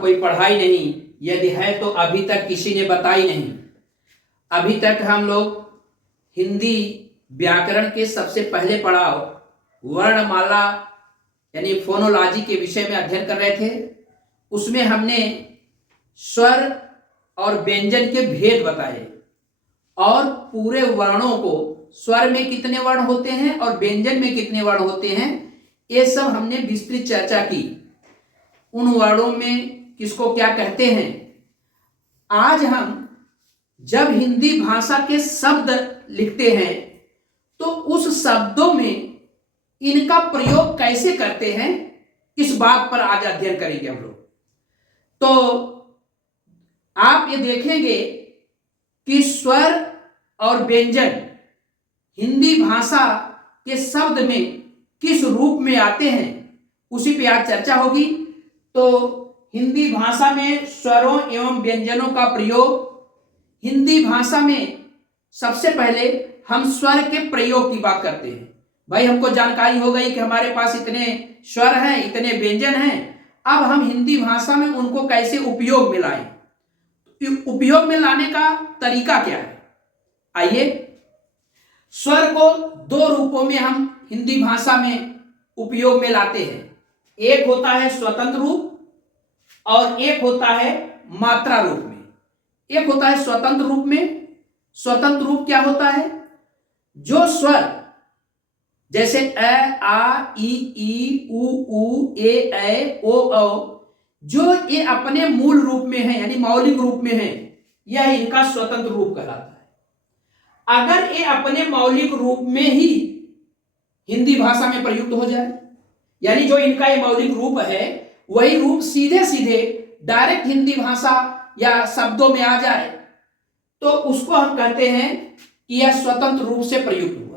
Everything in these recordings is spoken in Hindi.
कोई पढ़ाई नहीं, यदि है तो अभी तक किसी ने बताई नहीं। अभी तक हम लोग हिंदी व्याकरण के सबसे पहले पड़ाव वर्णमाला यानी फोनोलॉजी के विषय में अध्ययन कर रहे थे। उसमें हमने स्वर और व्यंजन के भेद बताए और पूरे वर्णों को, स्वर में कितने वर्ण होते हैं और व्यंजन में कितने वर्ण होते हैं, ये सब हमने विस्तृत चर्चा की। उन वर्णों में किसको क्या कहते हैं। आज हम जब हिंदी भाषा के शब्द लिखते हैं तो उस शब्दों में इनका प्रयोग कैसे करते हैं, इस बात पर आज अध्ययन करेंगे हम लोग। तो आप ये देखेंगे कि स्वर और व्यंजन हिंदी भाषा के शब्द में किस रूप में आते हैं, उसी पे आज चर्चा होगी। तो हिंदी भाषा में स्वरों एवं व्यंजनों का प्रयोग, हिंदी भाषा में सबसे पहले हम स्वर के प्रयोग की बात करते हैं। भाई हमको जानकारी हो गई कि हमारे पास इतने स्वर हैं, इतने व्यंजन हैं। अब हम हिंदी भाषा में उनको कैसे उपयोग में लाएं, उपयोग में लाने का तरीका क्या है। आइए, स्वर को दो रूपों में हम हिंदी भाषा में उपयोग में लाते हैं। एक होता है स्वतंत्र रूप और एक होता है मात्रा रूप में। एक होता है स्वतंत्र रूप में। स्वतंत्र रूप क्या होता है, जो स्वर जैसे अ, आ, ई, उ, ए, ऐ, ओ, औ, जो ये अपने मूल रूप में है यानी मौलिक रूप में है, यह इनका स्वतंत्र रूप कहलाता है। अगर ये अपने मौलिक रूप में ही हिंदी भाषा में प्रयुक्त हो जाए, यानी जो इनका ये मौलिक रूप है वही रूप सीधे सीधे डायरेक्ट हिंदी भाषा या शब्दों में आ जाए, तो उसको हम कहते हैं कि यह स्वतंत्र रूप से प्रयुक्त हुआ।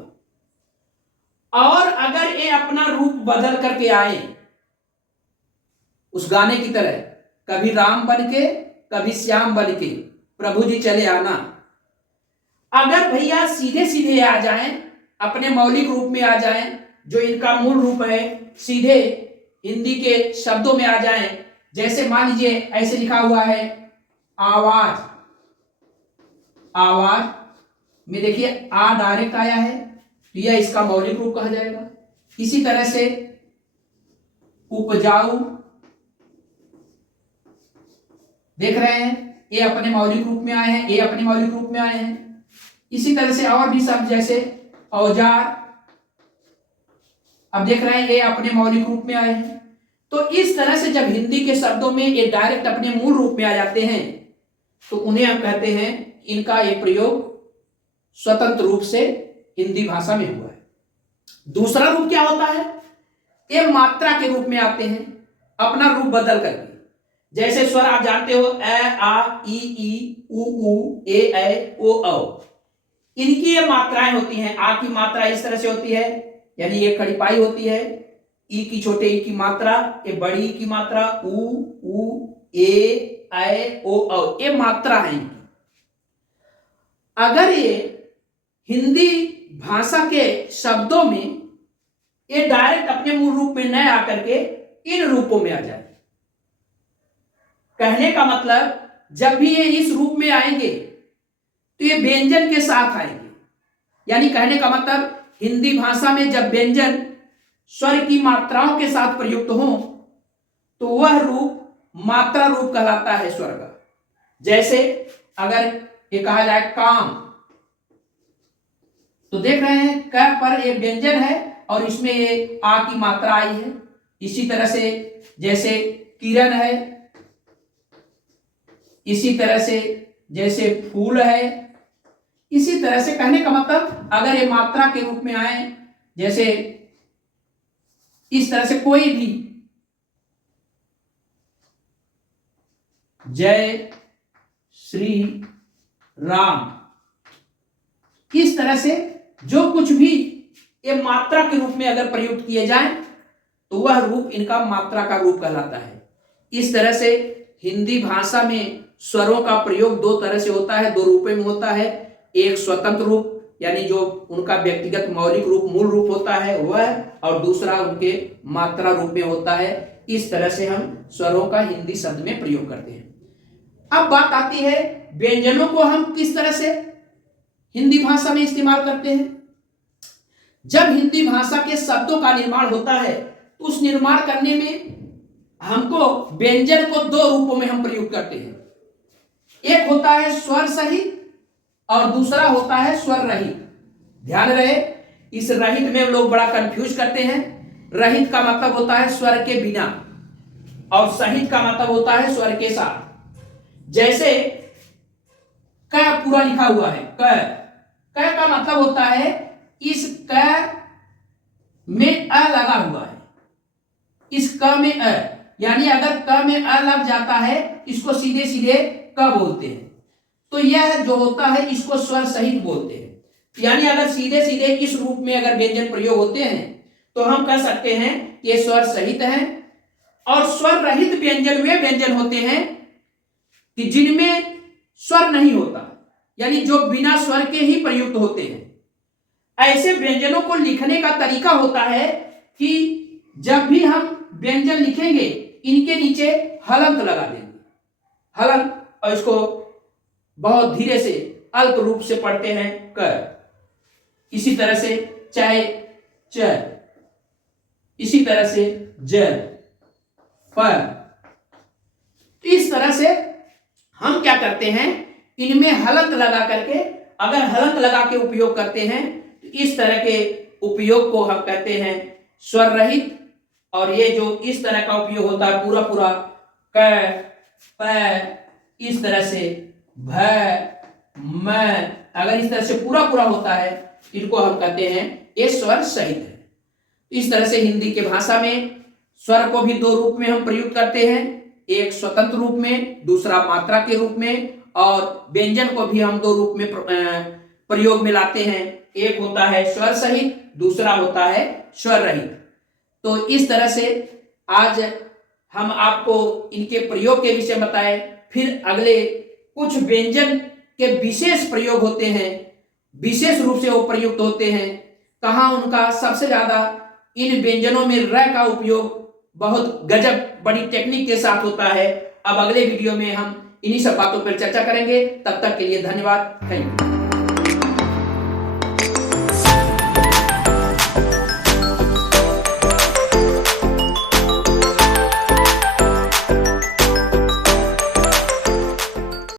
और अगर ये अपना रूप बदल करके आए उस गाने की तरह, कभी राम बन के कभी श्याम बन के प्रभु जी चले आना, अगर भैया सीधे सीधे आ जाएं, अपने मौलिक रूप में आ जाएं, जो इनका मूल रूप है, सीधे हिंदी के शब्दों में आ जाएं, जैसे मान लीजिए ऐसे लिखा हुआ है आवाज, आवाज में देखिए आ डायरेक्ट आया है, तो यह इसका मौलिक रूप कहा जाएगा। इसी तरह से उपजाऊ, देख रहे हैं ये अपने मौलिक रूप में आए हैं, ये अपने मौलिक रूप में आए हैं। इसी तरह से और भी शब्द जैसे औजार, अब देख रहे हैं ये अपने मौलिक रूप में आए हैं। तो इस तरह से जब हिंदी के शब्दों में ये डायरेक्ट अपने मूल रूप में आ जाते हैं तो उन्हें हम कहते हैं इनका ये प्रयोग स्वतंत्र रूप से हिंदी भाषा में हुआ है। दूसरा रूप क्या होता है, ये मात्रा के रूप में आते हैं अपना रूप बदल करके। जैसे स्वर आप जानते हो अ, आ, ई, उ, ए, ऐ, ओ, औ, इनकी ये मात्राएं होती हैं। आ की मात्रा इस तरह से होती है, यानी ये खड़ी पाई होती है। ई की छोटे ई की मात्रा, ये बड़ी की मात्रा उ, ए, ऐ, ओ, औ, ये मात्रा है इनकी। अगर ये हिंदी भाषा के शब्दों में ये डायरेक्ट अपने मूल रूप में न आकर के इन रूपों में आ जाए, कहने का मतलब जब भी ये इस रूप में आएंगे तो ये व्यंजन के साथ आएंगे। यानी कहने का मतलब हिंदी भाषा में जब व्यंजन स्वर की मात्राओं के साथ प्रयुक्त हो तो वह रूप मात्रा रूप कहलाता है स्वर का। जैसे अगर ये कहा जाए काम, तो देख रहे हैं क पर ये व्यंजन है और इसमें ये आ की मात्रा आई है। इसी तरह से जैसे किरण है, इसी तरह से जैसे फूल है, इसी तरह से कहने का मतलब अगर ये मात्रा के रूप में आए, जैसे इस तरह से कोई भी जय श्री राम, इस तरह से जो कुछ भी ये मात्रा के रूप में अगर प्रयुक्त किए जाएं तो वह रूप इनका मात्रा का रूप कहलाता है। इस तरह से हिंदी भाषा में स्वरों का प्रयोग दो तरह से होता है, दो रूपों में होता है। एक स्वतंत्र रूप यानी जो उनका व्यक्तिगत मौलिक रूप मूल रूप होता है वह, और दूसरा उनके मात्रा रूप में होता है। इस तरह से हम स्वरों का हिंदी शब्द में प्रयोग करते हैं। अब बात आती है व्यंजनों को हम किस तरह से हिंदी भाषा में इस्तेमाल करते हैं। जब हिंदी भाषा के शब्दों का निर्माण होता है तो उस निर्माण करने में हमको व्यंजन को दो रूपों में हम प्रयोग करते हैं। एक होता है स्वर सहित और दूसरा होता है स्वर रहित। ध्यान रहे, इस रहित में लोग बड़ा कंफ्यूज करते हैं। रहित का मतलब होता है स्वर के बिना और सहित का मतलब होता है स्वर के साथ। जैसे क पूरा लिखा हुआ है, क का मतलब होता है इस क में अ लगा हुआ है, इस क में अ, यानी अगर क में अ लग जाता है इसको सीधे सीधे क बोलते हैं। तो यह जो होता है इसको स्वर सहित बोलते हैं। यानी अगर सीधे सीधे इस रूप में अगर व्यंजन प्रयोग होते हैं तो हम कह सकते हैं कि ये स्वर सहित हैं। और स्वर रहित व्यंजन वे व्यंजन होते हैं कि जिनमें स्वर नहीं होता, यानी जो बिना स्वर के ही प्रयुक्त होते हैं। ऐसे व्यंजनों को लिखने का तरीका होता है कि जब भी हम व्यंजन लिखेंगे इनके नीचे हलंत लगा देंगे, हलंत, और इसको बहुत धीरे से अल्प रूप से पढ़ते हैं क। इसी तरह से चाय च, इसी तरह से ज, पर। इस तरह से हम क्या करते हैं, इनमें हलंत लगा करके, अगर हलंत लगा के उपयोग करते हैं तो इस तरह के उपयोग को हम कहते हैं स्वर रहित। और ये जो इस तरह का उपयोग होता है पूरा पूरा क, प, इस तरह से भ, म, अगर इस तरह से पूरा पूरा होता है इनको हम कहते हैं ये स्वर सहित है। इस तरह से हिंदी के भाषा में स्वर को भी दो रूप में हम प्रयुक्त करते हैं, एक स्वतंत्र रूप में, दूसरा मात्रा के रूप में। और व्यंजन को भी हम दो रूप में प्रयोग में लाते हैं, एक होता है स्वर सहित, दूसरा होता है स्वर रहित। तो इस तरह से आज हम आपको इनके प्रयोग के विषय बताए। फिर अगले कुछ व्यंजन के विशेष प्रयोग होते हैं, विशेष रूप से वो प्रयुक्त होते हैं, कहाँ उनका सबसे ज्यादा इन व्यंजनों में र का उपयोग बहुत गजब बड़ी टेक्निक के साथ होता है। अब अगले वीडियो में हम इन्हीं सब बातों पर चर्चा करेंगे। तब तक के लिए धन्यवाद, थैंक यू।